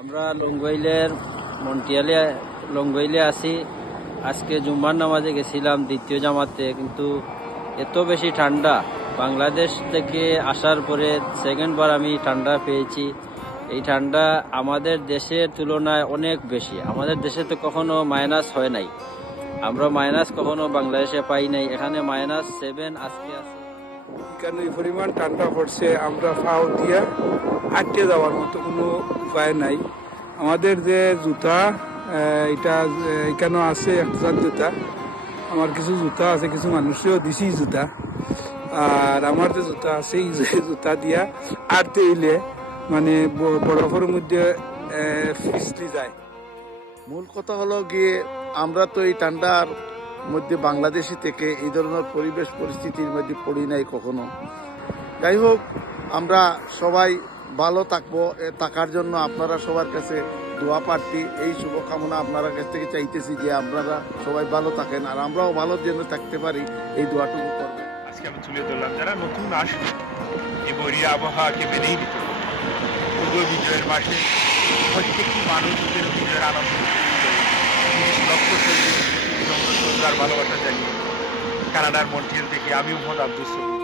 আমরা লঙ্গইলে আছি। আজকে জুম্মার নামাজে গেছিলাম দ্বিতীয় জামাতে, কিন্তু এত বেশি ঠান্ডা। বাংলাদেশ থেকে আসার পরে সেকেন্ড বার আমি ঠান্ডা পেয়েছি। এই ঠান্ডা আমাদের দেশের তুলনায় অনেক বেশি। আমাদের দেশে তো কখনো মাইনাস হয় নাই, আমরা মাইনাস কখনো বাংলাদেশে পাই নাই। এখানে -7 আজকে আছে। এখানে এই পরিমাণ ঠান্ডা পড়ছে, আমরা ফাও দিয়া আটকে যাওয়ার মতো কোনো উপায় নাই। আমাদের যে জুতা এটা এখানে আছে একটা জুতা, আমার কিছু জুতা আছে, কিছু মানুষেরও দিছি জুতা। আর আমার যে জুতা আছে এই জুতা দিয়া আটতে হইলে মানে বরফের মধ্যে ফিসলি যায়। মূল কথা হলো গিয়ে আমরা তো এই ঠান্ডার মধ্যে বাংলাদেশি থেকে এই ধরনের পরিবেশ পরিস্থিতির মধ্যে পড়ি নাই কখনো। যাই হোক, আমরা সবাই ভালো থাকার জন্য আপনারা সবার কাছে দোয়া প্রার্থী, এই শুভকামনা আপনারা কাছ থেকে চাইতেছি যে আপনারা সবাই ভালো থাকেন আর আমরাও ভালো যেন থাকতে পারি, এই দোয়াটুকু করবেন। আজকে আমি তুলে ধরলাম যারা নতুন আসবে এই বৈরী আবহাওয়াকে মেনেই নিতে হবে। পূর্ব বিজয়ের মাসে প্রত্যেকটি মানুষ বিজয়ের আনন্দ 30 লক্ষ সৈনিক ভালোবাসা জানিয়ে কানাডার মন্ট্রিয়াল থেকে আমি মোহাম্মদ আব্দুল সবুর।